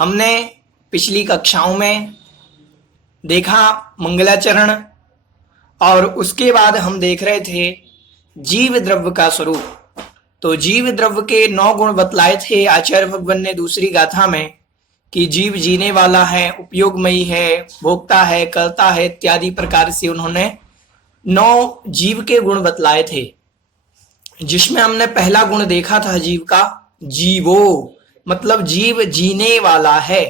हमने पिछली कक्षाओं में देखा मंगलाचरण और उसके बाद हम देख रहे थे जीव द्रव्य का स्वरूप। तो जीव द्रव्य के 9 गुण बतलाए थे आचार्य भगवान ने दूसरी गाथा में कि जीव जीने वाला है, उपयोगमयी है, भोक्ता है, कर्ता है इत्यादि प्रकार से उन्होंने 9 जीव के गुण बतलाए थे, जिसमें हमने पहला गुण देखा था जीव का, जीवो मतलब जीव जीने वाला है।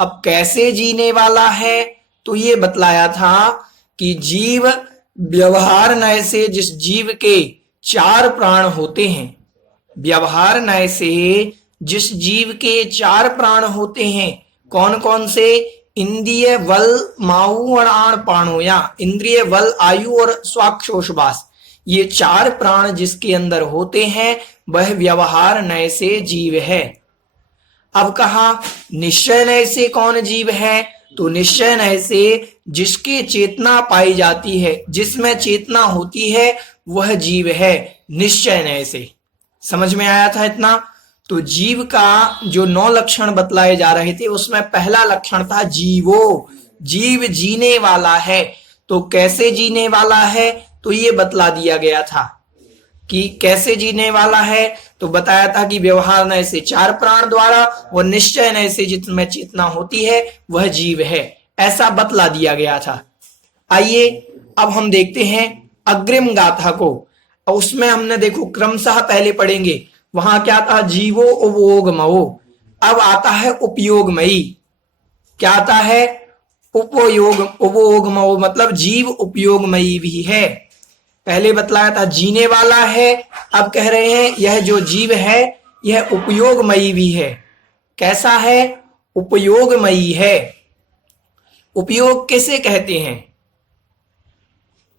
अब कैसे जीने वाला है तो ये बतलाया था कि जीव व्यवहार नय से जिस जीव के 4 प्राण होते हैं, व्यवहार नय से जिस जीव के 4 प्राण होते हैं, कौन कौन से? इंद्रिय बल माऊ और आण पाणो, या इंद्रिय बल आयु और स्वाक्षोषवास, ये 4 प्राण जिसके अंदर होते हैं वह व्यवहार नय से जीव है। अब कहा निश्चय नय से कौन जीव है? तो निश्चय नय से जिसके चेतना पाई जाती है, जिसमें चेतना होती है वह जीव है निश्चय नय से। समझ में आया था इतना? तो जीव का जो 9 लक्षण बतलाए जा रहे थे उसमें पहला लक्षण था जीवो, जीव जीने वाला है। तो कैसे जीने वाला है तो ये बतला दिया गया था कि कैसे जीने वाला है। तो बताया था कि व्यवहार नय से 4 प्राण द्वारा और निश्चय नय से जिसमें चेतना होती है वह जीव है, ऐसा बतला दिया गया था। आइए अब हम देखते हैं अग्रिम गाथा को। उसमें हमने देखो क्रमशः पहले पढ़ेंगे, वहां क्या था? जीवो उपयोगमयो। अब आता है उपयोगमयी। क्या आता है? उपयोगमयो मतलब जीव उपयोगमयी भी है। पहले बतलाया था जीने वाला है, अब कह रहे हैं यह जो जीव है यह उपयोगमयी भी है। कैसा है? उपयोगमयी है। उपयोग किसे कहते हैं?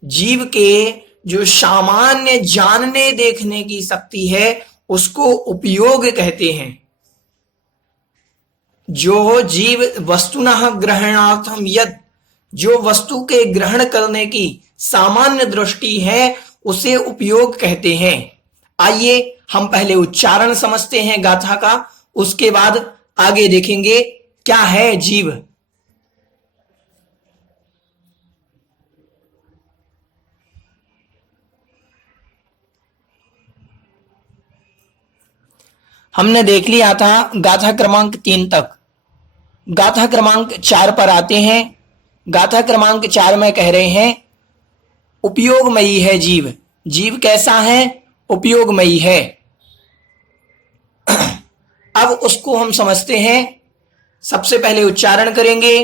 जीव के जो सामान्य जानने देखने की शक्ति है उसको उपयोग कहते हैं। जो जीव वस्तुनः ग्रहणार्थम यद, जो वस्तु के ग्रहण करने की सामान्य दृष्टि है उसे उपयोग कहते हैं। आइए हम पहले उच्चारण समझते हैं गाथा का, उसके बाद आगे देखेंगे क्या है जीव। हमने देख लिया था गाथा क्रमांक 3 तक। गाथा क्रमांक 4 पर आते हैं। गाथा क्रमांक 4 में कह रहे हैं उपयोगमयी है जीव। जीव कैसा है? उपयोगमयी है। अब उसको हम समझते हैं। सबसे पहले उच्चारण करेंगे।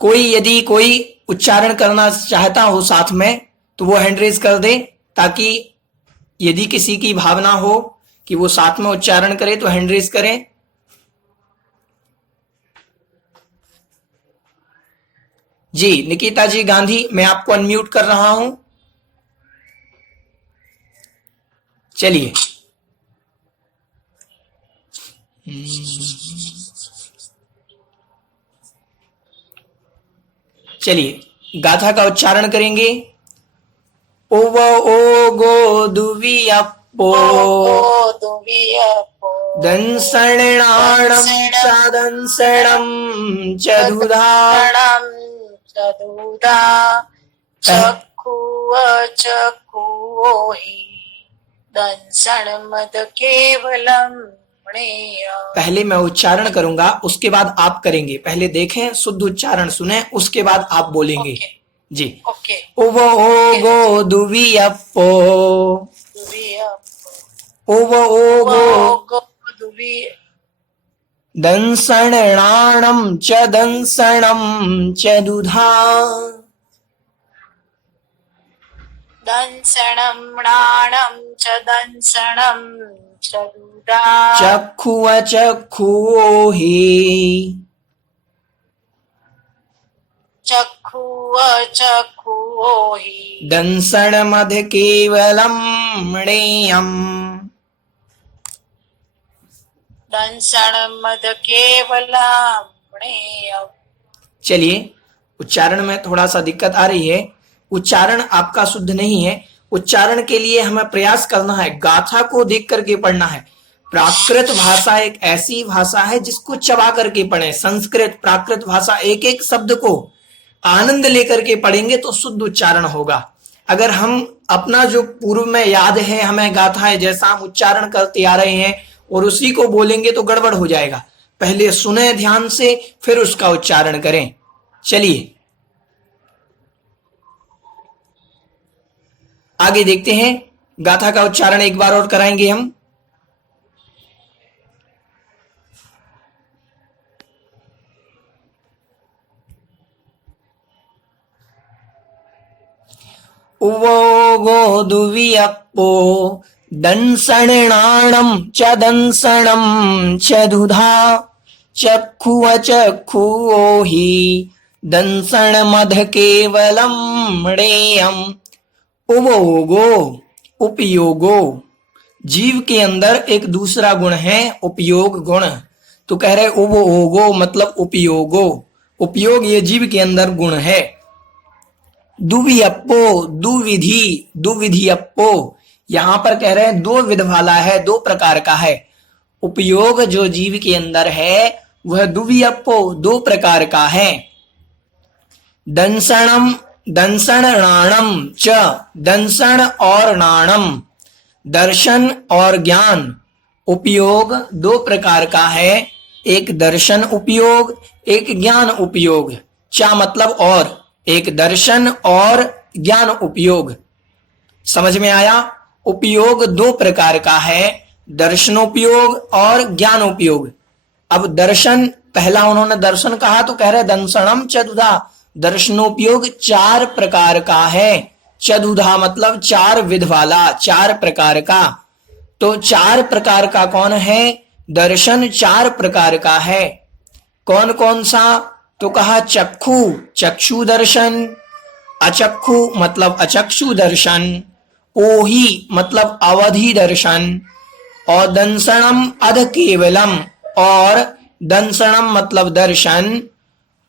यदि कोई उच्चारण करना चाहता हो साथ में तो वो हैंड रेज कर दे, ताकि यदि किसी की भावना हो कि वो साथ में उच्चारण करे तो हैंड रेज करें। जी निकिता जी गांधी, मैं आपको अनम्यूट कर रहा हूं। चलिए गाथा का उच्चारण करेंगे। ओव ओ गो दुवियप्पो दंसणाणं चादंसणं चदुधा चक्षुहि दंसण मद केवलम। पहले मैं उच्चारण करूंगा उसके बाद आप करेंगे। पहले देखें, शुद्ध उच्चारण सुने, उसके बाद आप बोलेंगे। जी उव ओ गो दुवियप्पो, उव ओ गो दंसणाणं च दंसणं च दुधा, दंसणं च दंसणं च दुधा, चक्षुः चक्षुहि, चक्षुः चक्षुहि, दंसणमध केवलं मणेयम्, दंसण मद केवलम मणेयम्। चलिए उच्चारण में थोड़ा सा दिक्कत आ रही है, उच्चारण आपका शुद्ध नहीं है। उच्चारण के लिए हमें प्रयास करना है, गाथा को देख करके पढ़ना है। प्राकृत भाषा एक ऐसी भाषा है जिसको चबा करके पढ़ें। संस्कृत प्राकृत भाषा एक एक शब्द को आनंद लेकर के पढ़ेंगे तो शुद्ध उच्चारण होगा। अगर हम अपना जो पूर्व में याद है हमें गाथाएं जैसा हम उच्चारण करते आ रहे हैं और उसी को बोलेंगे तो गड़बड़ हो जाएगा। पहले सुने ध्यान से फिर उसका उच्चारण करें। चलिए आगे देखते हैं। गाथा का उच्चारण एक बार और कराएंगे हम। उवो गो दुवियप्पो दंसणाणं च दंसणं च दुधा चक्षु अचक्षुओ हि दंसण मध केवलम मणेयम। उवोगो उपयोगो, जीव के अंदर एक दूसरा गुण है उपयोग गुण। तो कह रहे उवोगो मतलब उपयोगो, उपयोग ये जीव के अंदर गुण है। दुवियप्पो दुविधि, दुविधियप्पो यहां पर कह रहे हैं दो विध वाला है, दो प्रकार का है। उपयोग जो जीव के अंदर है वह दुवियप्पो दो प्रकार का है। दंसणम दंसण नाणम च, दंसण और नाणम, दर्शन और ज्ञान। उपयोग दो प्रकार का है, एक दर्शन उपयोग एक ज्ञान उपयोग। चा मतलब और, एक दर्शन और ज्ञान उपयोग। समझ में आया? उपयोग दो प्रकार का है, दर्शनोपयोग और ज्ञानोपयोग। अब दर्शन, पहला उन्होंने दर्शन कहा तो कह रहे दंसणम चतुधा, दर्शनोपयोग चार प्रकार का है। चतुधा मतलब चार विध वाला, चार प्रकार का। तो चार प्रकार का कौन है? दर्शन चार प्रकार का है। कौन कौन सा? तो कहा चक्षु, चक्षु दर्शन, अचक्षु मतलब अचक्षु दर्शन, ओहि मतलब अवधि दर्शन, और दंसणम अध केवलम, और दंसणम मतलब दर्शन,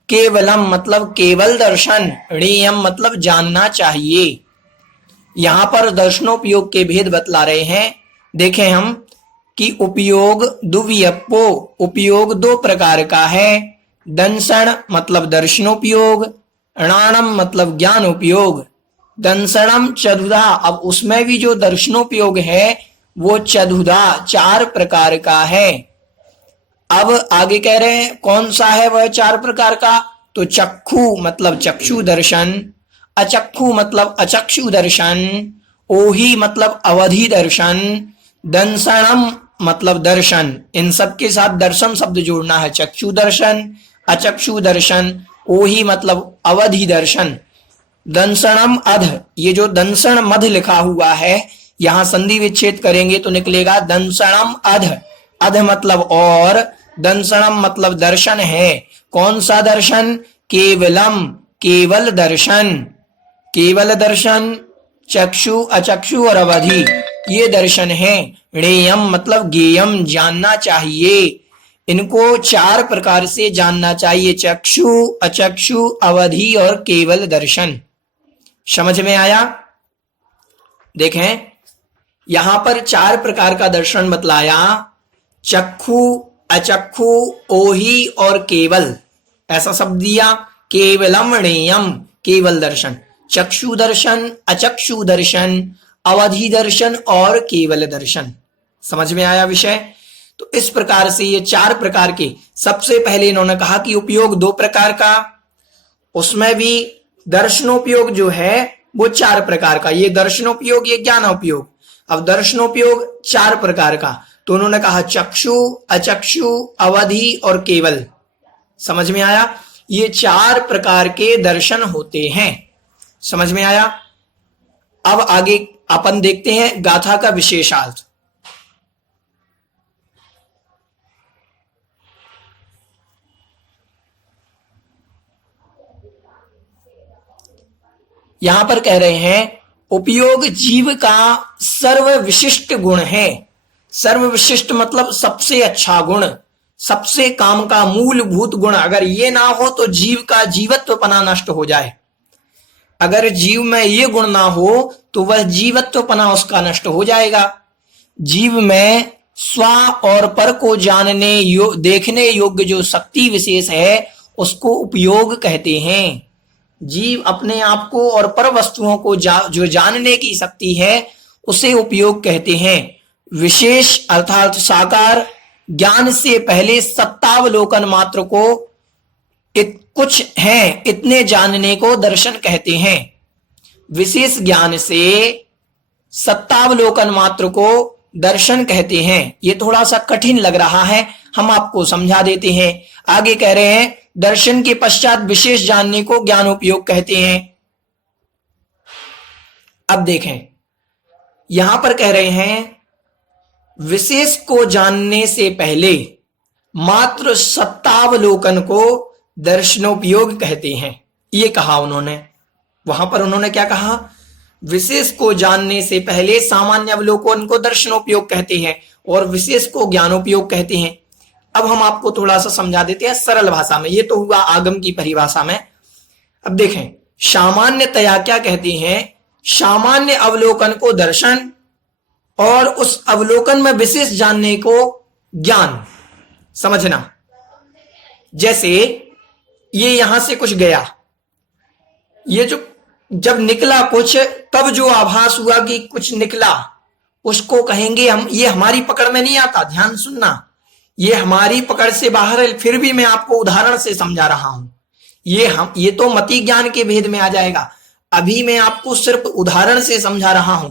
केवलम मतलब केवल दर्शन, णेयम मतलब जानना चाहिए। यहां पर दर्शनोपयोग के भेद बतला रहे हैं। देखें हम कि उपयोग दुवियप्पो, उपयोग दो प्रकार का है। दंसण मतलब दर्शनोपयोग, णाणम मतलब ज्ञान उपयोग, दंसणम चतुधा। अब उसमें भी जो दर्शनोपयोग है वो चतुधा चार प्रकार का है। अब आगे कह रहे हैं कौन सा है वह चार प्रकार का? तो चक्षु मतलब चक्षु दर्शन, अचक्षु मतलब अचक्षु दर्शन, ओहि मतलब अवधि दर्शन, दंसणम मतलब दर्शन। इन सब के साथ दर्शन शब्द जोड़ना है। चक्षु दर्शन, अचक्षु दर्शन, ओहि मतलब अवधि दर्शन, दंसणम अध। ये जो दंसण मध लिखा हुआ है यहां संधि विच्छेद करेंगे तो निकलेगा दंसणम अध। अध मतलब और, दंसणम मतलब दर्शन है। कौन सा दर्शन? केवलम केवल दर्शन, केवल दर्शन, चक्षु अचक्षु और अवधि ये दर्शन है। णेयम मतलब ज्ञेयम जानना चाहिए। इनको चार प्रकार से जानना चाहिए, चक्षु अचक्षु अवधि और केवल दर्शन। समझ में आया? देखें यहां पर चार प्रकार का दर्शन बतलाया, चक्षु अचक्षु ओहि और केवल, ऐसा शब्द दिया। केवलम णेयम केवल दर्शन, चक्षु दर्शन अचक्षु दर्शन अवधि दर्शन और केवल दर्शन। समझ में आया विषय? तो इस प्रकार से ये चार प्रकार के, सबसे पहले इन्होंने कहा कि उपयोग दो प्रकार का, उसमें भी दर्शनोपयोग जो है वो चार प्रकार का। ये दर्शनोपयोग ये ज्ञानोपयोग। अब दर्शनोपयोग चार प्रकार का तो उन्होंने कहा चक्षु अचक्षु अवधि और केवल। समझ में आया? ये चार प्रकार के दर्शन होते हैं। समझ में आया? अब आगे अपन देखते हैं गाथा का विशेषार्थ। यहां पर कह रहे हैं उपयोग जीव का सर्व विशिष्ट गुण है। सर्व विशिष्ट मतलब सबसे अच्छा गुण, सबसे काम का मूलभूत गुण। अगर ये ना हो तो जीव का जीवत्वपना नष्ट हो जाए। अगर जीव में ये गुण ना हो तो वह जीवत्वपना उसका नष्ट हो जाएगा। जीव में स्व और पर को जानने देखने योग्य जो शक्ति विशेष है उसको उपयोग कहते हैं। जीव अपने आप को और पर वस्तुओं को जो जानने की शक्ति है उसे उपयोग कहते हैं। विशेष अर्थात साकार ज्ञान से पहले सत्तावलोकन मात्र को कुछ है इतने जानने को दर्शन कहते हैं। विशेष ज्ञान से सत्तावलोकन मात्र को दर्शन कहते हैं। ये थोड़ा सा कठिन लग रहा है, हम आपको समझा देते हैं। आगे कह रहे हैं दर्शन के पश्चात विशेष जानने को ज्ञानोपयोग कहते हैं। अब देखें यहां पर कह रहे हैं विशेष को जानने से पहले मात्र सत्तावलोकन को दर्शनोपयोग कहते हैं। ये कहा उन्होंने, वहां पर उन्होंने क्या कहा, विशेष को जानने से पहले सामान्य अवलोकन को दर्शनोपयोग कहते हैं और विशेष को ज्ञानोपयोग कहते हैं। अब हम आपको थोड़ा सा समझा देते हैं सरल भाषा में। ये तो हुआ आगम की परिभाषा में। अब देखें सामान्यतया क्या कहते हैं, सामान्य अवलोकन को दर्शन और उस अवलोकन में विशेष जानने को ज्ञान समझना। जैसे ये यहां से कुछ गया, ये जो जब निकला कुछ, तब जो आभास हुआ कि कुछ निकला, उसको कहेंगे हम, ये हमारी पकड़ में नहीं आता। ध्यान सुनना, ये हमारी पकड़ से बाहर है। फिर भी मैं आपको उदाहरण से समझा रहा हूं। ये तो मति ज्ञान के भेद में आ जाएगा। अभी मैं आपको सिर्फ उदाहरण से समझा रहा हूं।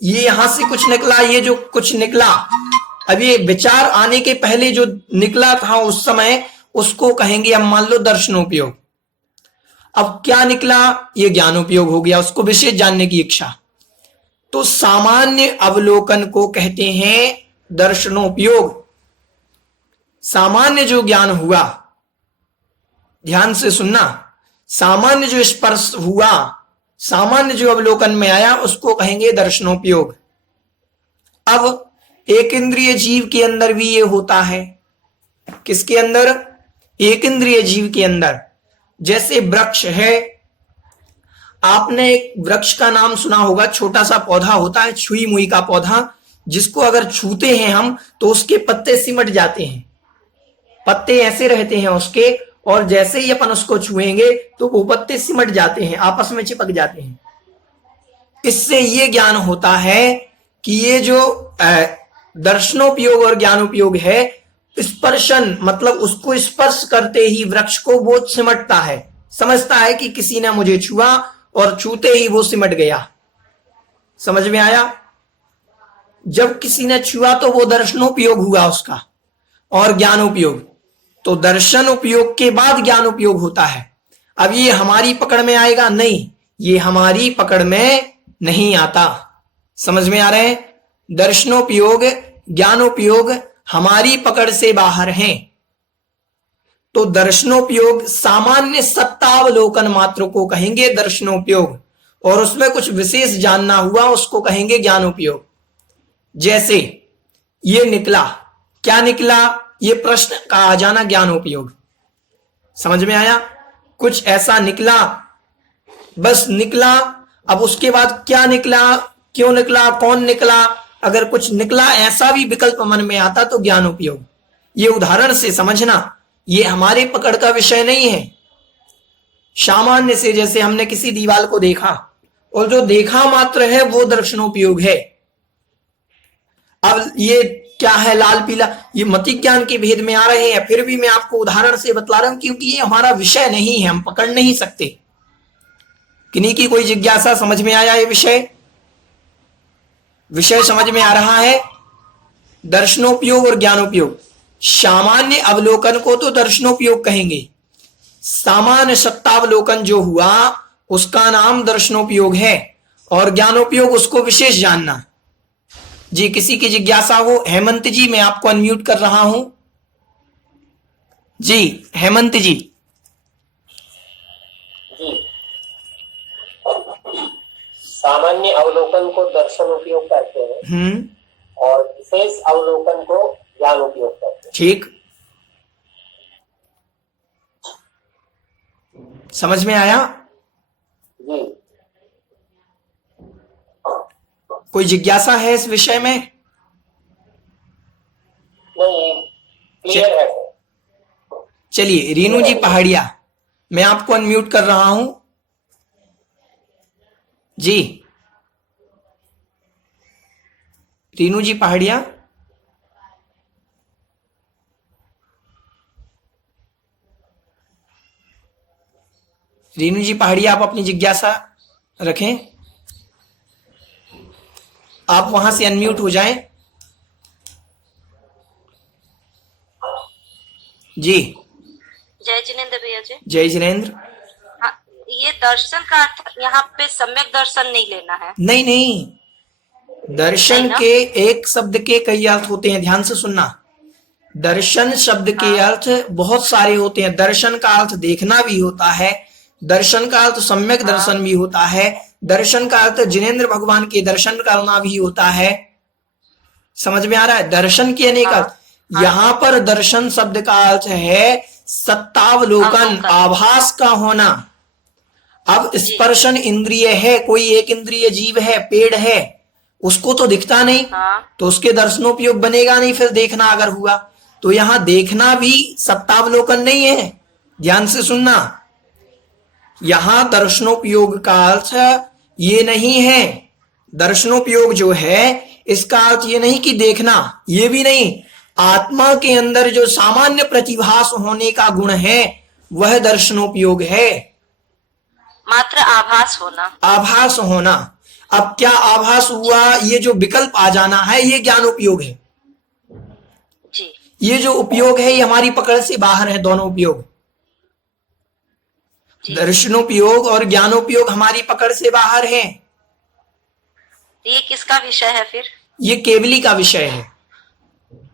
ये यहां से कुछ निकला, ये जो कुछ निकला, अब ये विचार आने के पहले जो निकला था उस समय, उसको कहेंगे हम मान लो दर्शनोपयोग। अब क्या निकला, ये ज्ञानोपयोग हो गया, उसको विशेष जानने की इच्छा। तो सामान्य अवलोकन को कहते हैं दर्शनोपयोग। सामान्य जो ज्ञान हुआ, ध्यान से सुनना, सामान्य जो स्पर्श हुआ, सामान्य जो अवलोकन में आया, उसको कहेंगे दर्शनोपयोग। अब एक इंद्रिय जीव के अंदर भी ये होता है। किसके अंदर, एक इंद्रिय जीव के अंदर। जैसे वृक्ष है, आपने एक वृक्ष का नाम सुना होगा, छोटा सा पौधा होता है, छुई मुई का पौधा, जिसको अगर छूते हैं हम तो उसके पत्ते सिमट जाते हैं। पत्ते ऐसे रहते हैं उसके, और जैसे ही अपन उसको छुएंगे तो वो पत्ते सिमट जाते हैं, आपस में चिपक जाते हैं। इससे ये ज्ञान होता है कि ये जो दर्शनोपयोग और ज्ञानोपयोग है, स्पर्शन मतलब उसको स्पर्श करते ही वृक्ष को वो सिमटता है, समझता है कि किसी ने मुझे छुआ, और छूते ही वो सिमट गया। समझ में आया? जब किसी ने छुआ तो वो दर्शनोपयोग हुआ उसका, और ज्ञानोपयोग। तो दर्शन उपयोग के बाद ज्ञान उपयोग होता है। अब ये हमारी पकड़ में आएगा नहीं, ये हमारी पकड़ में नहीं आता। समझ में आ रहे हैं? दर्शनोपयोग ज्ञानोपयोग हमारी पकड़ से बाहर हैं। तो दर्शनोपयोग सामान्य सत्तावलोकन मात्र को कहेंगे दर्शनोपयोग, और उसमें कुछ विशेष जानना हुआ उसको कहेंगे ज्ञानोपयोग। जैसे ये निकला, क्या निकला, ये प्रश्न का आ जाना ज्ञानोपयोग। समझ में आया? कुछ ऐसा निकला, बस निकला। अब उसके बाद क्या निकला, क्यों निकला, कौन निकला, अगर कुछ निकला ऐसा भी विकल्प मन में आता तो ज्ञानोपयोग। ये उदाहरण से समझना, ये हमारे पकड़ का विषय नहीं है। सामान्य से जैसे हमने किसी दीवार को देखा, और जो देखा मात्र है वो दर्शनोपयोग है। अब ये क्या है, लाल पीला, ये मति ज्ञान के भेद में आ रहे हैं। फिर भी मैं आपको उदाहरण से बतला रहा हूं, क्योंकि ये हमारा विषय नहीं है, हम पकड़ नहीं सकते। किन्हीं की कोई जिज्ञासा, समझ में आया? ये विषय समझ में आ रहा है? दर्शनोपयोग और ज्ञानोपयोग। सामान्य अवलोकन को तो दर्शनोपयोग कहेंगे। सामान्य सत्तावलोकन जो हुआ उसका नाम दर्शनोपयोग है, और ज्ञानोपयोग उसको विशेष जानना। जी, किसी की जिज्ञासा हो? हेमंत जी, मैं आपको अनम्यूट कर रहा हूं। जी हेमंत जी। सामान्य अवलोकन को दर्शन उपयोग कहते हैं, और विशेष अवलोकन को ज्ञान उपयोग करते हैं। ठीक, समझ में आया? जी। कोई जिज्ञासा है इस विषय में? नहीं, क्लियर है सर। चलिए रीनू जी पहाड़िया, मैं आपको अनम्यूट कर रहा हूं जी। रीनू जी पहाड़िया, रीनू जी पहाड़िया, आप अपनी जिज्ञासा रखें, आप वहां से अनम्यूट हो जाएं जी। जय जिनेन्द्र भैया जी। जय जिनेन्द्र। हाँ, ये दर्शन का अर्थ यहाँ पे सम्यक दर्शन नहीं लेना है। नहीं नहीं, दर्शन नहीं ना? के एक शब्द के कई अर्थ होते हैं, ध्यान से सुनना। दर्शन शब्द के अर्थ बहुत सारे होते हैं। दर्शन का अर्थ देखना भी होता है, दर्शन का अर्थ सम्यक दर्शन भी होता है, दर्शन का अर्थ जिनेन्द्र भगवान के दर्शन करना भी होता है। समझ में आ रहा है? दर्शन के अनेक अर्थ। यहाँ पर दर्शन शब्द का अर्थ है सत्तावलोकन, आभास का होना। अब स्पर्शन इंद्रिय है, कोई एक इंद्रिय जीव है, पेड़ है, उसको तो दिखता नहीं, तो उसके दर्शनोपयोग बनेगा नहीं। फिर देखना अगर हुआ तो यहाँ देखना भी सत्तावलोकन नहीं है, ध्यान से सुनना। यहाँ दर्शनोपयोग का अर्थ ये नहीं है। दर्शनोपयोग जो है इसका अर्थ ये नहीं कि देखना, ये भी नहीं। आत्मा के अंदर जो सामान्य प्रतिभास होने का गुण है वह दर्शनोपयोग है। मात्र आभास होना, आभास होना। अब क्या आभास हुआ, ये जो विकल्प आ जाना है ये ज्ञानोपयोग है जी। ये जो उपयोग है ये हमारी पकड़ से बाहर है, दोनों उपयोग, दर्शनोपयोग और ज्ञानोपयोग हमारी पकड़ से बाहर है। ये किसका विषय है फिर? ये केवली का विषय है,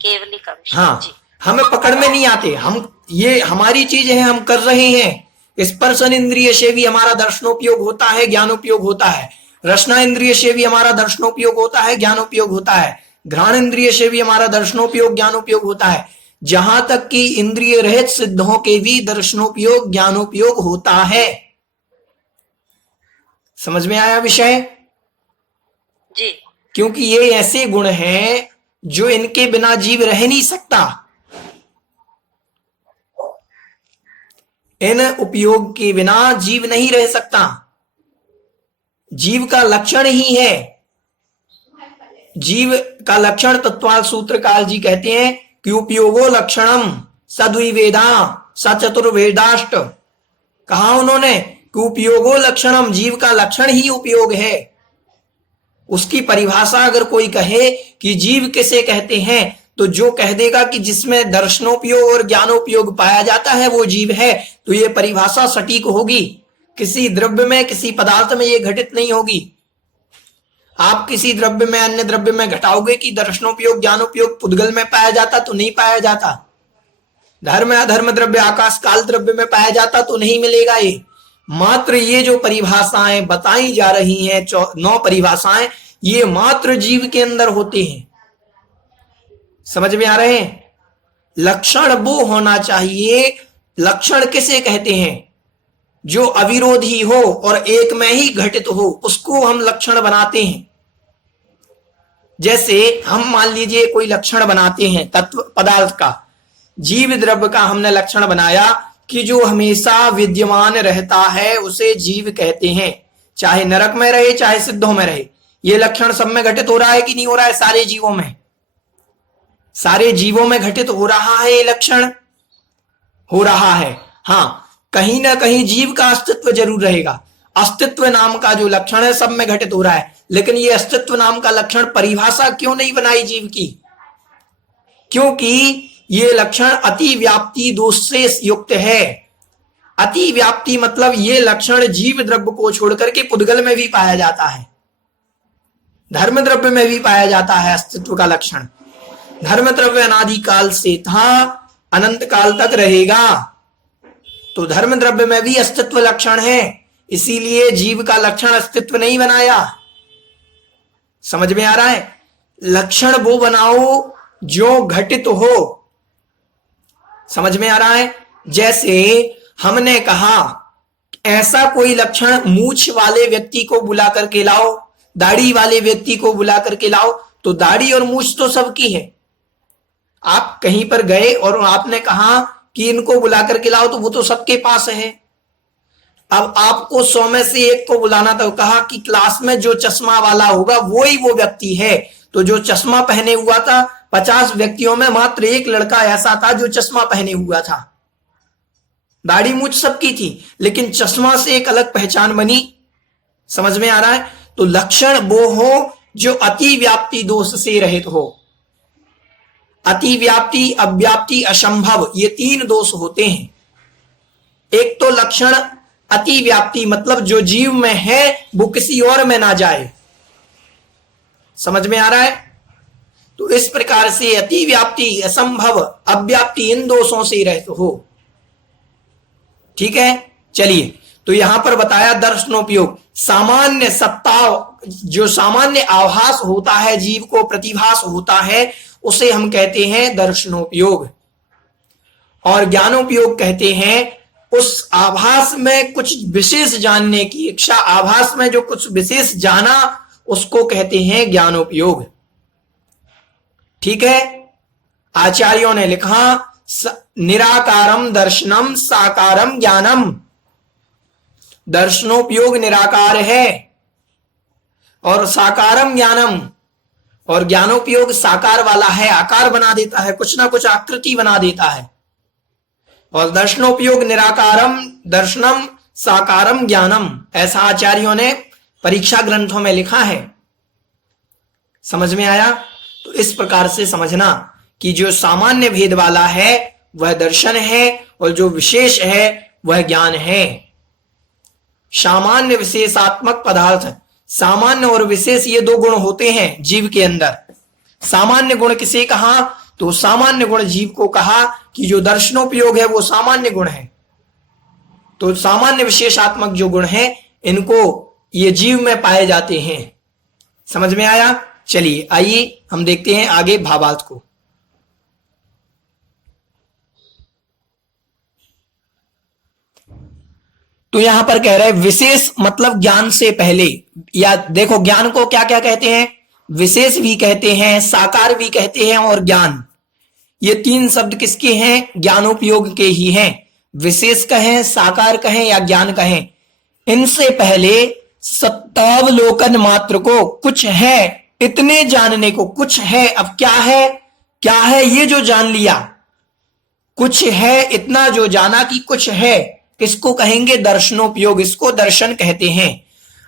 केवली का विषय। हाँ जी। हमें पकड़ में नहीं आते। हम ये हमारी चीज है, हम कर रहे हैं। स्पर्शन इंद्रिय से भी हमारा दर्शनोपयोग होता है, ज्ञानोपयोग होता है। रसना इंद्रिय से भी हमारा दर्शनोपयोग होता है, ज्ञानोपयोग होता है। घ्राण इंद्रिय से भी हमारा दर्शनोपयोग ज्ञानोपयोग होता है। जहां तक कि इंद्रिय रहित सिद्धों के भी दर्शनोपयोग ज्ञानोपयोग होता है। समझ में आया विषय? जी। क्योंकि ये ऐसे गुण हैं जो इनके बिना जीव रह नहीं सकता। इन उपयोग के बिना जीव नहीं रह सकता। जीव का लक्षण ही है। जीव का लक्षण तत्वाल सूत्रकार जी कहते हैं कि उपयोगो लक्षणम सद्विवेदा सचतुर्वेदाष्ट। कहा उन्होंने कि उपयोगो लक्षणम, जीव का लक्षण ही उपयोग है। उसकी परिभाषा अगर कोई कहे कि जीव किसे कहते हैं, तो जो कह देगा कि जिसमें दर्शनोपयोग और ज्ञानोपयोग पाया जाता है वो जीव है, तो ये परिभाषा सटीक होगी। किसी द्रव्य में, किसी पदार्थ में ये घटित नहीं होगी। आप किसी द्रव्य में अन्य द्रव्य में घटाओगे कि दर्शनोपयोग ज्ञानोपयोग पुद्गल में पाया जाता, तो नहीं पाया जाता। धर्म अधर्म द्रव्य आकाश काल द्रव्य में पाया जाता तो नहीं मिलेगा। ये मात्र ये जो परिभाषाएं बताई जा रही हैं, 9 परिभाषाएं, ये मात्र जीव के अंदर होते हैं। समझ में आ रहे हैं? लक्षण वो होना चाहिए। लक्षण किसे कहते हैं? जो अविरोधी हो और एक में ही घटित हो, उसको हम लक्षण बनाते हैं। जैसे हम मान लीजिए कोई लक्षण बनाते हैं तत्व पदार्थ का, जीव द्रव्य का हमने लक्षण बनाया कि जो हमेशा विद्यमान रहता है उसे जीव कहते हैं, चाहे नरक में रहे चाहे सिद्धों में रहे। ये लक्षण सब में घटित हो रहा है कि नहीं हो रहा है? सारे जीवों में, सारे जीवों में घटित हो रहा है ये लक्षण, हो रहा है। हाँ, कहीं ना कहीं जीव का अस्तित्व जरूर रहेगा। अस्तित्व नाम का जो लक्षण है सब में घटित हो रहा है, लेकिन ये अस्तित्व नाम का लक्षण परिभाषा क्यों नहीं बनाई जीव की? क्योंकि ये लक्षण अति व्याप्ति दोष से युक्त है। अति व्याप्ति मतलब ये लक्षण जीव द्रव्य को छोड़कर के पुद्गल में भी पाया जाता है, धर्म द्रव्य में भी पाया जाता है। अस्तित्व का लक्षण धर्म द्रव्य अनादि काल से था, अनंत काल तक रहेगा, तो धर्म द्रव्य में भी अस्तित्व लक्षण है। इसीलिए जीव का लक्षण अस्तित्व नहीं बनाया। समझ में आ रहा है? लक्षण वो बनाओ जो घटित हो। समझ में आ रहा है? जैसे हमने कहा ऐसा कोई लक्षण मूछ वाले व्यक्ति को बुला करके लाओ, दाढ़ी वाले व्यक्ति को बुला करके लाओ, तो दाढ़ी और मूछ तो सबकी है। आप कहीं पर गए और आपने कहा कि इनको बुला कर के लाओ, तो वो तो सबके पास है। अब आपको 100 में से एक को बुलाना, तो कहा कि क्लास में जो चश्मा वाला होगा वो ही वो व्यक्ति है। तो जो चश्मा पहने हुआ था, 50 व्यक्तियों में मात्र एक लड़का ऐसा था जो चश्मा पहने हुआ था। दाढ़ी मूछ सबकी थी, लेकिन चश्मा से एक अलग पहचान बनी। समझ में आ रहा है? तो लक्षण वो हो जो अति व्याप्ति दोष से रहित हो। अति व्याप्ति, अव्याप्ति, असंभव, ये 3 दोष होते हैं। एक तो लक्षण अति व्याप्ति, मतलब जो जीव में है वो किसी और में ना जाए। समझ में आ रहा है? तो इस प्रकार से अति व्याप्ति, असंभव, अव्याप्ति, इन दोषों से रहित हो। ठीक है, चलिए। तो यहां पर बताया दर्शनोपयोग, सामान्य सत्ता, जो सामान्य आभास होता है, जीव को प्रतिभास होता है, उसे हम कहते हैं दर्शनोपयोग। और ज्ञानोपयोग कहते हैं उस आभास में कुछ विशेष जानने की इच्छा, आभास में जो कुछ विशेष जाना, उसको कहते हैं ज्ञानोपयोग। ठीक है, आचार्यों ने लिखा निराकारम दर्शनम साकारम ज्ञानम। दर्शनोपयोग निराकार है और साकारम ज्ञानम, और ज्ञानोपयोग साकार वाला है, आकार बना देता है, कुछ ना कुछ आकृति बना देता है। और दर्शनोपयोग निराकारम दर्शनम साकारम ज्ञानम, ऐसा आचार्यों ने परीक्षा ग्रंथों में लिखा है। समझ में आया? तो इस प्रकार से समझना कि जो सामान्य भेद वाला है वह दर्शन है और जो विशेष है वह ज्ञान है। सामान्य विशेषात्मक पदार्थ, सामान्य और विशेष ये 2 गुण होते हैं जीव के अंदर। सामान्य गुण किसे कहा? तो सामान्य गुण जीव को कहा कि जो दर्शनोपयोग है वो सामान्य गुण है। तो सामान्य विशेषात्मक जो गुण है, इनको ये जीव में पाए जाते हैं। समझ में आया? चलिए आइए हम देखते हैं आगे भावार्थ को। तो यहां पर कह रहे हैं विशेष मतलब ज्ञान से पहले, या देखो ज्ञान को क्या क्या कहते हैं? विशेष भी कहते हैं, साकार भी कहते हैं और ज्ञान। ये 3 शब्द किसके हैं? ज्ञानोपयोग के ही हैं। विशेष कहें, साकार कहें या ज्ञान कहें, इनसे पहले सत्तावलोकन मात्र को, कुछ है इतने जानने को, कुछ है। अब क्या है? क्या है ये जो जान लिया? कुछ है, इतना जो जाना कि कुछ है, किसको कहेंगे? दर्शनोपयोग, इसको दर्शन कहते हैं।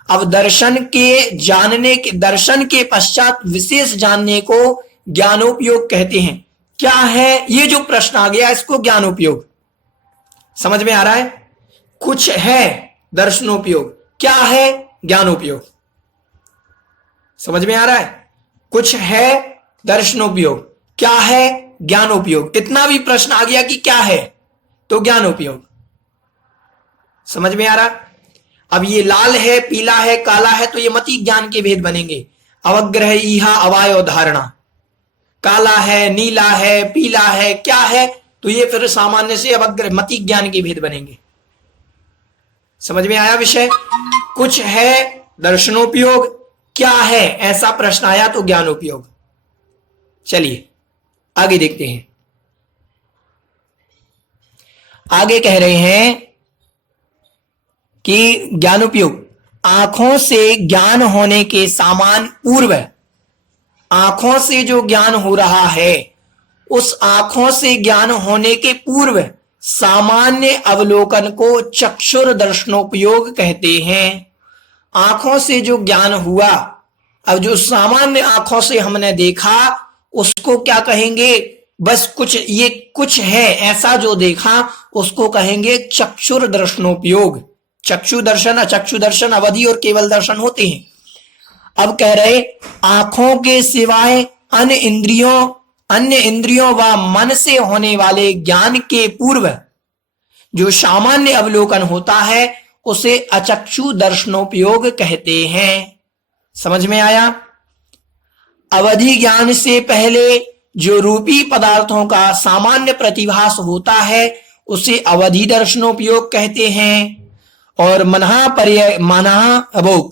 अब दर्शन के जानने के, दर्शन के पश्चात विशेष जानने को ज्ञानोपयोग कहते हैं। क्या है ये जो प्रश्न आ गया, इसको ज्ञानोपयोग। समझ में आ रहा है? कुछ है दर्शनोपयोग, क्या है? ज्ञानोपयोग। समझ में आ रहा है? कुछ है दर्शनोपयोग, क्या है? ज्ञानोपयोग। इतना भी प्रश्न आ गया कि क्या है, तो ज्ञानोपयोग। समझ में आ रहा? अब ये लाल है, पीला है, काला है, तो ये मति ज्ञान के भेद बनेंगे। अवग्रह, ईहा, अवायो, धारणा। काला है, नीला है, पीला है, क्या है, तो ये फिर सामान्य से अवग्रह मति ज्ञान के भेद बनेंगे। समझ में आया विषय? कुछ है दर्शनोपयोग, क्या है ऐसा प्रश्न आया तो ज्ञानोपयोग। चलिए आगे देखते हैं। आगे कह रहे हैं कि ज्ञानोपयोग आंखों से ज्ञान होने के समान पूर्व, आंखों से जो ज्ञान हो रहा है उस आंखों से ज्ञान होने के पूर्व सामान्य अवलोकन को चक्षुर दर्शनोपयोग कहते हैं। आंखों से जो ज्ञान हुआ, अब जो सामान्य आंखों से हमने देखा उसको क्या कहेंगे? बस कुछ, ये कुछ है ऐसा जो देखा उसको कहेंगे चक्षुर दर्शनोपयोग। चक्षु दर्शन, अचक्षु दर्शन, अवधि और केवल दर्शन होते हैं। अब कह रहे आंखों के सिवाय अन्य इंद्रियों व मन से होने वाले ज्ञान के पूर्व जो सामान्य अवलोकन होता है उसे अचक्षु दर्शनोपयोग कहते हैं। समझ में आया? अवधि ज्ञान से पहले जो रूपी पदार्थों का सामान्य प्रतिभास होता है उसे अवधि दर्शनोपयोग कहते हैं। और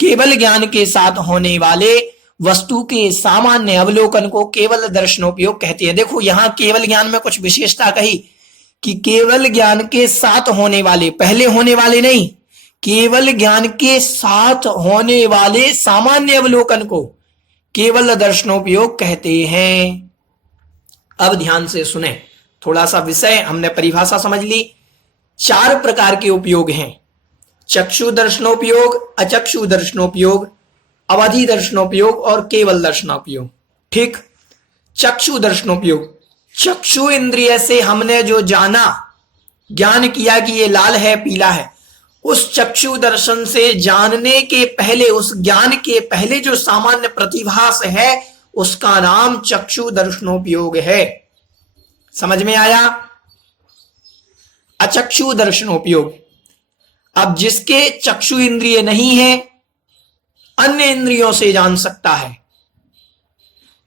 केवल ज्ञान के साथ होने वाले वस्तु के सामान्य अवलोकन को केवल दर्शनोपयोग कहते हैं। देखो यहां केवल ज्ञान में कुछ विशेषता कही कि केवल ज्ञान के साथ होने वाले, पहले होने वाले नहीं, केवल ज्ञान के साथ होने वाले सामान्य अवलोकन को केवल दर्शनोपयोग कहते हैं। अब ध्यान से सुने, थोड़ा सा विषय हमने परिभाषा समझ ली। 4 प्रकार के उपयोग हैं, चक्षु दर्शनोपयोग, अचक्षु दर्शनोपयोग, अवधि दर्शनोपयोग और केवल दर्शनोपयोग। ठीक, चक्षु दर्शनोपयोग, चक्षु इंद्रिय से हमने जो जाना, ज्ञान किया कि ये लाल है पीला है, उस चक्षु दर्शन से जानने के पहले, उस ज्ञान के पहले जो सामान्य प्रतिभास है उसका नाम चक्षु दर्शनोपयोग है। समझ में आया? अचक्षु दर्शनोपयोग, अब जिसके चक्षु इंद्रिय नहीं है अन्य इंद्रियों से जान सकता है,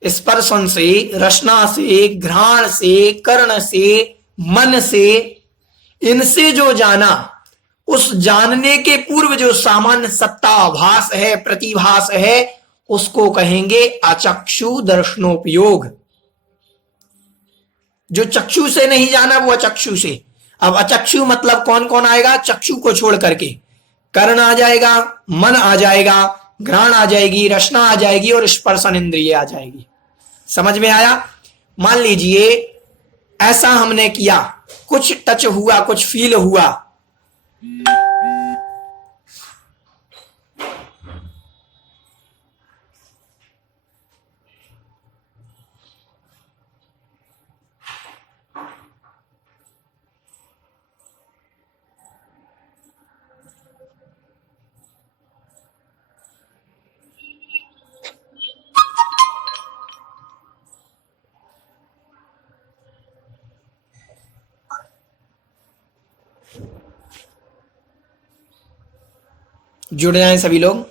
स्पर्शन से, रसना से, घ्राण से, कर्ण से, मन से, इनसे जो जाना, उस जानने के पूर्व जो सामान्य सत्ताभास है, प्रतिभास है, उसको कहेंगे अचक्षु दर्शनोपयोग। जो चक्षु से नहीं जाना वो अचक्षु से। अब अचक्षु मतलब कौन कौन आएगा? चक्षु को छोड़ करके कर्ण आ जाएगा, मन आ जाएगा, घ्राण आ जाएगी, रसना आ जाएगी और स्पर्शन इंद्रिय आ जाएगी। समझ में आया? मान लीजिए ऐसा हमने किया, कुछ टच हुआ, कुछ फील हुआ, जुड़ जाएं सभी लोग।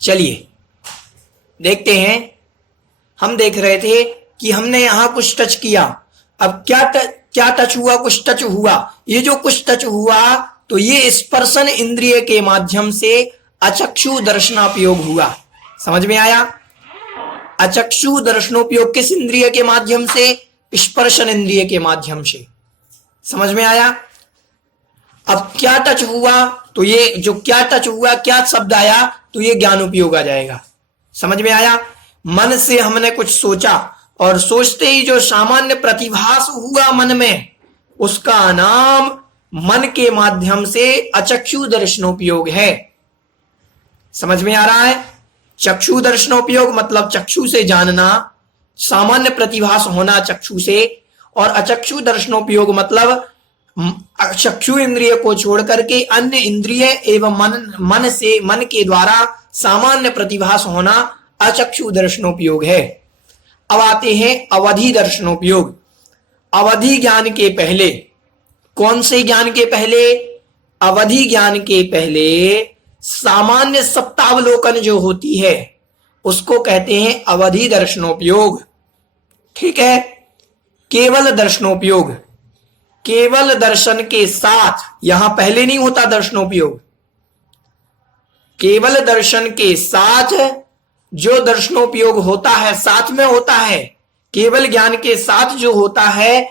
चलिए देखते हैं, हम देख रहे थे कि हमने यहां कुछ टच किया। अब क्या टच हुआ? कुछ टच हुआ। ये जो कुछ टच हुआ तो ये स्पर्शन इंद्रिय के माध्यम से अचक्षु दर्शनोपयोग हुआ। समझ में आया? अचक्षु दर्शनोपयोग किस इंद्रिय के माध्यम से? स्पर्शन इंद्रिय के माध्यम से। समझ में आया? अब क्या टच हुआ तो ये जो क्या टच हुआ, क्या शब्द आया तो ये ज्ञान उपयोग आ जाएगा। समझ में आया? मन से हमने कुछ सोचा और सोचते ही जो सामान्य प्रतिभास हुआ मन में, उसका नाम मन के माध्यम से अचक्षु दर्शनोपयोग है। समझ में आ रहा है? चक्षु दर्शनोपयोग मतलब चक्षु से जानना, सामान्य प्रतिभास होना चक्षु से, और अचक्षु दर्शनोपयोग मतलब चक्षु इंद्रिय को छोड़ करके अन्य इंद्रिय एवं मन से, मन के द्वारा सामान्य प्रतिभास होना अचक्षु दर्शनोपयोग है। अब आते हैं अवधि दर्शनोपयोग। अवधि ज्ञान के पहले, कौन से ज्ञान के पहले? अवधि ज्ञान के पहले सामान्य सत्तावलोकन जो होती है उसको कहते हैं अवधि दर्शनोपयोग। ठीक है? केवल दर्शनोपयोग, केवल दर्शन के साथ, यहां पहले नहीं होता दर्शनोपयोग, केवल दर्शन के साथ जो दर्शनोपयोग होता है, साथ में होता है, केवल ज्ञान के साथ जो होता है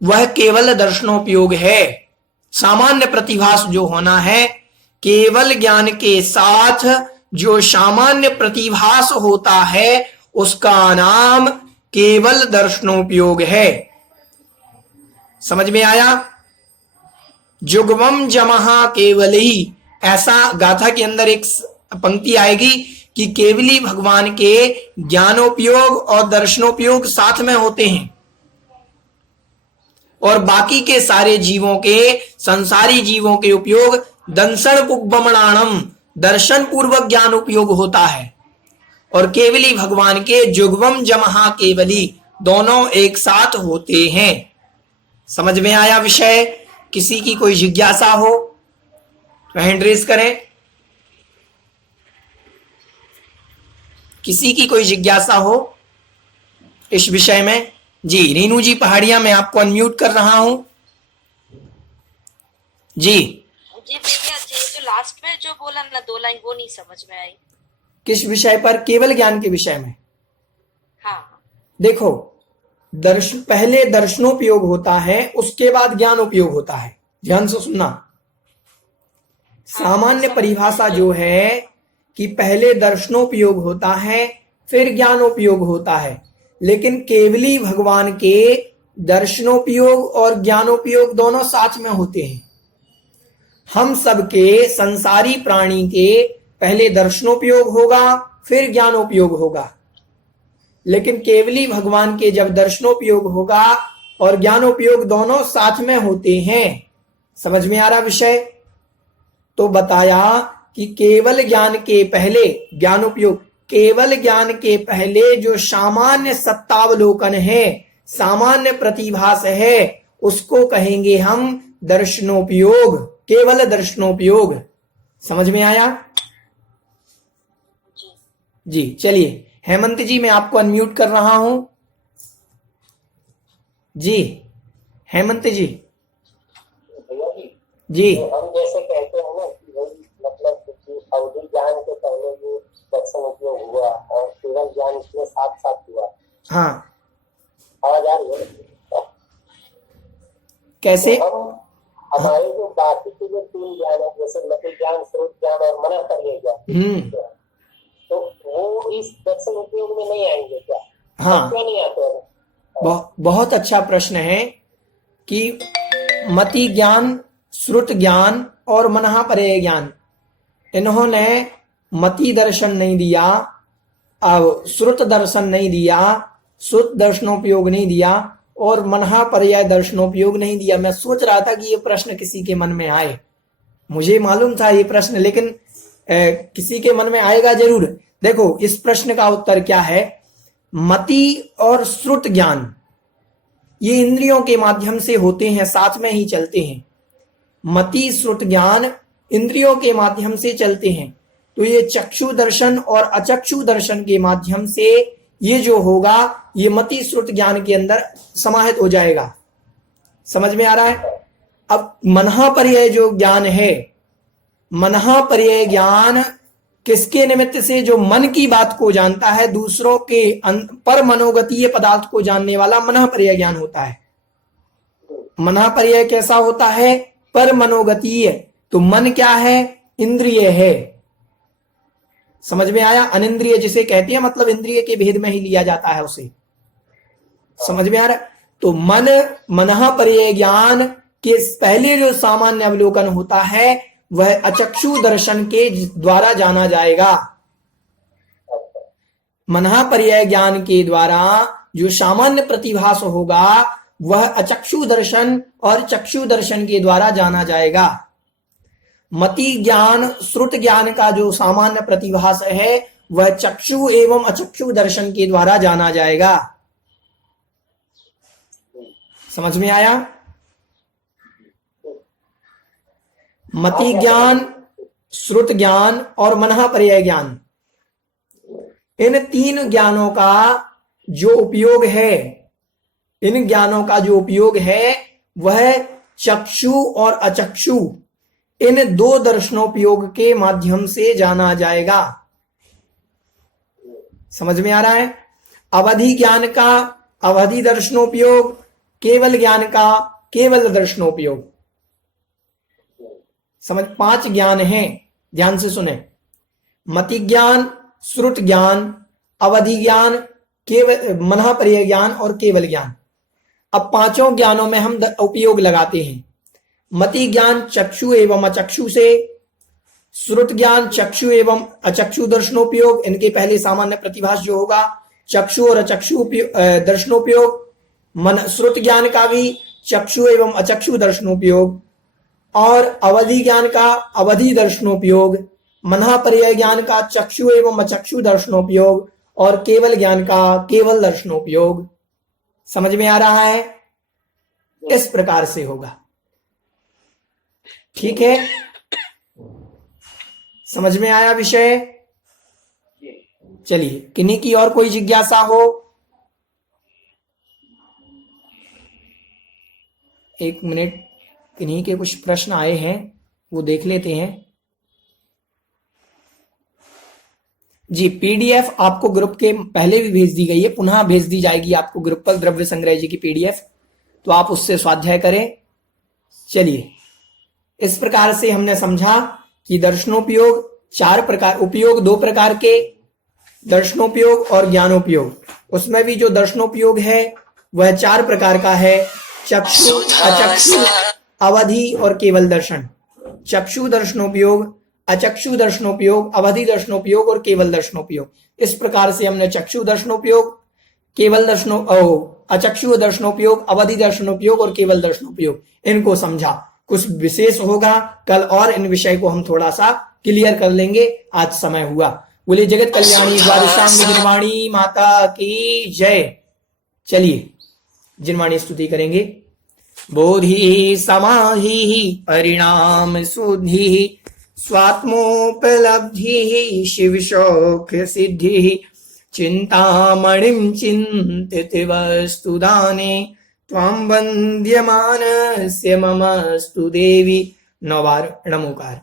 वह केवल दर्शनोपयोग है। सामान्य प्रतिभास जो होना है, केवल ज्ञान के साथ जो सामान्य प्रतिभास होता है उसका नाम केवल दर्शनोपयोग है। समझ में आया? जुगवम जमहा केवली, ऐसा गाथा के अंदर एक पंक्ति आएगी कि केवली भगवान के ज्ञानोपयोग और दर्शनोपयोग साथ में होते हैं और बाकी के सारे जीवों के, संसारी जीवों के उपयोग दंसन पुग्बमणाणम, दर्शन पूर्वक ज्ञान उपयोग होता है, और केवली भगवान के जुगवम जमहा केवली दोनों एक साथ होते हैं। समझ में आया विषय? किसी की कोई जिज्ञासा हो तो हैंड रेज करें। किसी की कोई जिज्ञासा हो इस विषय में? जी रीनू जी पहाड़िया, मैं आपको अनम्यूट कर रहा हूं। जी जी भैया लास्ट में जो बोला ना 2 लाइन वो नहीं समझ में आई। किस विषय पर? केवल ज्ञान के विषय में। हाँ देखो, पहले दर्शनोपयोग होता है, उसके बाद ज्ञानोपयोग होता है। ध्यान से सुनना। सामान्य परिभाषा जो है कि पहले दर्शनोपयोग होता है फिर ज्ञानोपयोग होता है, लेकिन केवली भगवान के दर्शनोपयोग और ज्ञानोपयोग दोनों साथ में होते हैं। हम सबके संसारी प्राणी के पहले दर्शनोपयोग होगा फिर ज्ञानोपयोग होगा, लेकिन केवली भगवान के जब दर्शनोपयोग होगा और ज्ञानोपयोग दोनों साथ में होते हैं। समझ में आ रहा विषय? तो बताया कि केवल ज्ञान के पहले ज्ञानोपयोग, केवल ज्ञान के पहले जो सामान्य सत्तावलोकन है, सामान्य प्रतिभास है, उसको कहेंगे हम दर्शनोपयोग, केवल दर्शनोपयोग। समझ में आया? जी चलिए, हेमंत जी मैं आपको अनम्यूट कर रहा हूं। जी हेमंत जी। भैया जी, जी तो हम जैसे कहते हैं ना कि भाई मतलब कि अवधि ज्ञान के पहले ये दर्शन उपयोग हुआ और केवल ज्ञान के साथ साथ हुआ। हाँ, आवाज आ रही है? कैसे? तो हम हमारे जो बाकी के जो 3 ज्ञान है, जैसे मति ज्ञान, श्रुत ज्ञान और मन परिचय ज्ञान, तो वो इस दर्शन उपयोग में नहीं आएंगे क्या? हाँ, क्यों नहीं आते हैं? बहुत अच्छा प्रश्न है कि मति ज्ञान, श्रुत ज्ञान और मनःपर्यय ज्ञान, इन्होंने मति दर्शन नहीं दिया, अब श्रुत दर्शन नहीं दिया, श्रुत दर्शनोपयोग नहीं दिया और मनःपर्यय दर्शनोपयोग नहीं दिया। मैं सोच रहा था कि ये प्रश्न किसी के मन में आए, मुझे मालूम था ये प्रश्न, लेकिन किसी के मन में आएगा जरूर। देखो, इस प्रश्न का उत्तर क्या है? मति और श्रुत ज्ञान ये इंद्रियों के माध्यम से होते हैं, साथ में ही चलते हैं। मति श्रुत ज्ञान इंद्रियों के माध्यम से चलते हैं, तो ये चक्षु दर्शन और अचक्षु दर्शन के माध्यम से ये जो होगा ये मति श्रुत ज्ञान के अंदर समाहित हो जाएगा। समझ में आ रहा है? अब मनःपर्यय जो ज्ञान है, मनःपर्यय ज्ञान किसके निमित्त से? जो मन की बात को जानता है, दूसरों के पर मनोगतीय पदार्थ को जानने वाला मनःपर्यय ज्ञान होता है। मनःपर्यय कैसा होता है? पर मनोगतीय। तो मन क्या है? इंद्रिय है। समझ में आया? अनिंद्रिय जिसे कहते हैं, मतलब इंद्रिय के भेद में ही लिया जाता है उसे। समझ में आ रहा है? तो मन, मनःपर्यय ज्ञान के पहले जो सामान्य अवलोकन होता है वह अचक्षु दर्शन के द्वारा जाना जाएगा। मनःपर्यय ज्ञान के द्वारा जो सामान्य प्रतिभास होगा वह अचक्षु दर्शन और चक्षु दर्शन के द्वारा जाना जाएगा। मति ज्ञान, श्रुत ज्ञान का जो सामान्य प्रतिभास है वह चक्षु एवं अचक्षु दर्शन के द्वारा जाना जाएगा। समझ में आया? मति ज्ञान, श्रुत ज्ञान और मनःपर्यय ज्ञान, इन 3 ज्ञानों का जो उपयोग है, इन ज्ञानों का जो उपयोग है वह चक्षु और अचक्षु, इन 2 दर्शनोपयोग के माध्यम से जाना जाएगा। समझ में आ रहा है? अवधि ज्ञान का अवधि दर्शनोपयोग, केवल ज्ञान का केवल दर्शनोपयोग। समझ? 5 ज्ञान हैं, ध्यान से सुने। मति ज्ञान, श्रुत ज्ञान, अवधि ज्ञान, केवल मनःपर्यय ज्ञान और केवल ज्ञान। अब 5 ज्ञानों में हम उपयोग लगाते हैं। मति ज्ञान चक्षु एवं अचक्षु से, श्रुत ज्ञान चक्षु एवं अचक्षु दर्शनोपयोग, इनके पहले सामान्य प्रतिभास जो होगा चक्षु और अचक्षु दर्शनोपयोग, श्रुत ज्ञान का भी चक्षु एवं अचक्षु दर्शनोपयोग, और अवधि ज्ञान का अवधि दर्शनोपयोग, मनःपर्यय ज्ञान का चक्षु एवं अचक्षु दर्शनोपयोग और केवल ज्ञान का केवल दर्शनोपयोग। समझ में आ रहा है? इस प्रकार से होगा। ठीक है? समझ में आया विषय? चलिए, किन्हीं की और कोई जिज्ञासा हो? एक मिनट, किन्हीं के कुछ प्रश्न आए हैं वो देख लेते हैं। जी, पीडीएफ आपको ग्रुप के पहले भी भेज दी गई है, पुनः भेज दी जाएगी आपको ग्रुप पर द्रव्य संग्रह जी की पीडीएफ, तो आप उससे स्वाध्याय करें। चलिए, इस प्रकार से हमने समझा कि दर्शनोपयोग चार प्रकार, उपयोग दो प्रकार के, दर्शनोपयोग और ज्ञानोपयोग। उसमें भी जो दर्शनोपयोग है वह चार प्रकार का है, चक्षु, अचक्षु, अवधि और केवल दर्शन। चक्षु दर्शनोपयोग, अचक्षु दर्शनोपयोग, अवधि दर्शनोपयोग और केवल दर्शनोपयोग। इस प्रकार से हमने चक्षु दर्शनोपयोग, केवल अचक्षु दर्शनोपयोग, अवधि दर्शनोपयोग और केवल दर्शनोपयोग इनको समझा। कुछ विशेष होगा कल और इन विषय को हम थोड़ा सा क्लियर कर लेंगे, आज समय हुआ। बोले जगत कल्याणी द्वादशांग जिनवाणी माता की जय। चलिए जिनवाणी स्तुति करेंगे। बोधि समाधि परिणाम शुद्धि स्वात्मोपलब्धि शिव शौख सिद्धि चिंतामणिं चिंतित वस्तु दाने त्वां वन्द्यमानस्य ममस्तु देवी। 9 बार नमोकार।